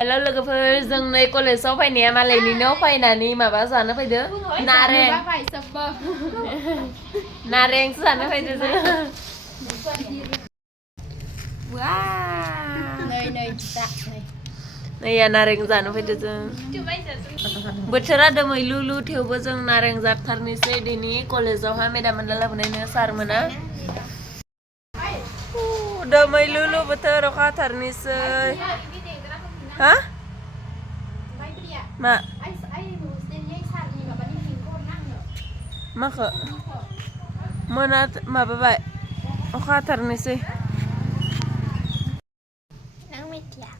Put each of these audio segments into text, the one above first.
แล้วलोगोफोर जों नै कलेजाव फैनाया मालायनिनो फैनानै माबा जानो फैदो नारें नारेंसो जानो फैदो जों नै नारें जानो फैदो जों बोथोरा दोमैलुलु थेवबो जों नारें जाथारनोसै दिनै कलेजावहा मेदाम मोनला लाबोनायनो सार मोना दोमैलुलु बोथोर अखा हाथारनोसै हा मा माखो मोना माबाबाय अखा हाथारनोसै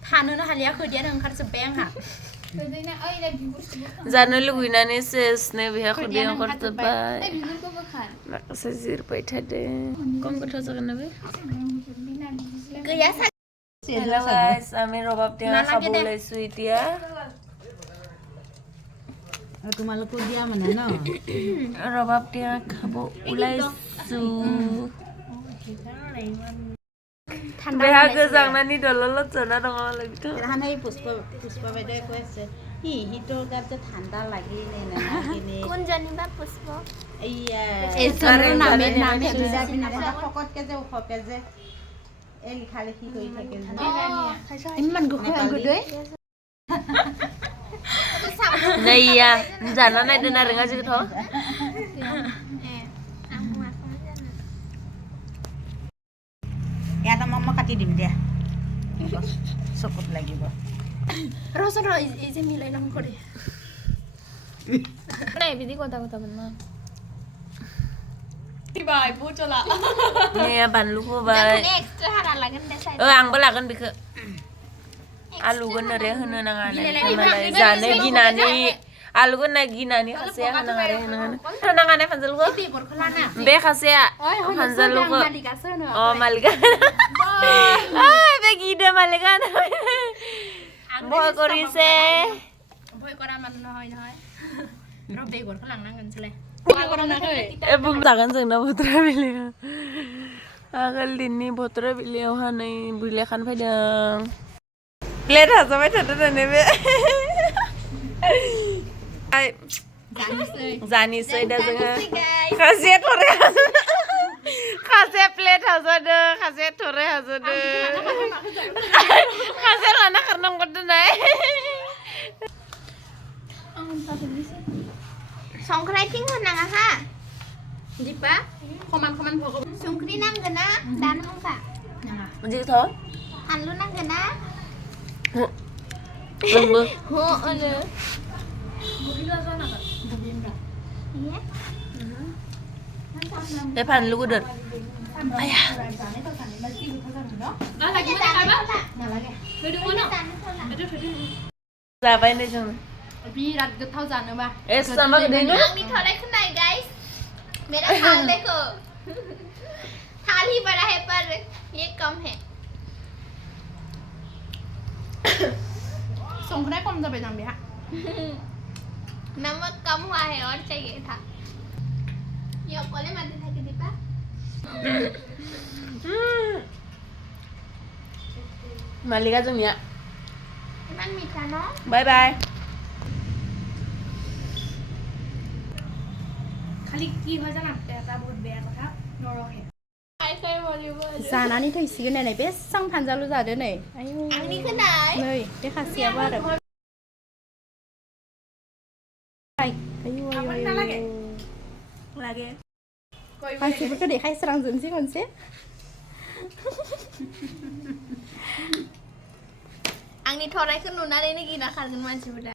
थानोनो हालिया खोदियानो ओंखारजोब्बाय आंहा जानो लुगैनानै सेसनो बेहा खुदै ओंखारजोब्बाय माखासे जिरबाय थादों खम गोथाव जागोन ना बे गैया Hello guys, আমি ৰবাব টেঙা খাব ওলাইছো এতিয়া তোমালোকো দিয়া মানে ন ৰবাব টেঙা খাব ওলাইছো বেহা गोजांनानै दलदल जना दङ लोगोथ' সেইদিনাখন এই পুষ্প বাইদেৱে কৈ আছে সিটোৰ গাত যে ঠাণ্ডা লাগিলে নালাগিলে কোন জানিবা পুষ্প এইয়া শকতকে যে ওখকে যে এই লিখা লিখি কৰি থাকে ইমান গোদৈ नैया जाना नायदो नारेंआ जिगोथ' ইয়াত মই কাটি দিম দিয়া চকুত লাগিব ৰচন এই যে মিলাই নাম কৰে নাই বিধি কথা বলনা बाय बुचला नैया बानलु होबाय जोंनो एक्सट्रा हारा लागोन दे साइड आंबो लागोन बेखौ आलुगोन ओरै होनो नाङा मालाय जानो गिनानै आलुगोन ना गिनानै खासेया होनाङा रे होनो नाङा ने फानजालुखौ बेगरखौ लाना बे खासेया फानजालुखौ अ मालिका बे गिदो मालिका भय কৰিছে भय কৰা মানুহ নহয় নহয় र बेगरखौ लांनांगोन सोलाय जागोन जोंना बोथोरा बिलिया आगोल दिननि बोथोरा बिलियावहा नै बिलेखान फैदों प्लेट हाजाबाय थादों दाने बे जानोसै दा जोङो खासे थरे खासे प्लेट हाजादों खासे थरे हाजादों खासे लाना खारनांगौ दोननाय संख्रि होनाङा हा दिपा खमान भग संख्रि नांगोन ना दानो नंखा मोनसेथ' फानलु नांगोन ना जोंबो हो अनो बे फानलु गोदोर आया जाबाय नै जों बिराद गोथाव जानोबा sama gede nu आंनि थोराय खोनाय गाइस मेरा थाल देखो थाल ही बड़ा है पर ये कम है संख्री कम जाबाय जां बेहा नमक कम हुआ है और चाहिए था ये कोले मारते था कि दीपा malika जोंनिया इमान मीठा न बाय बाय खाली की হয় জানা এটা বহুত বেয়া কথা নৰখে जानानै थैसिगोन नै बेसां फानजालु जादो नै आंनि खोनाय नै बे खासियाबो आरो आयु लागे मानसिफोरखौ देखायस्रांजोबनोसै खनसे आंनि थरायखौ नुनानैनो गिना खारगोन मानसिफोरा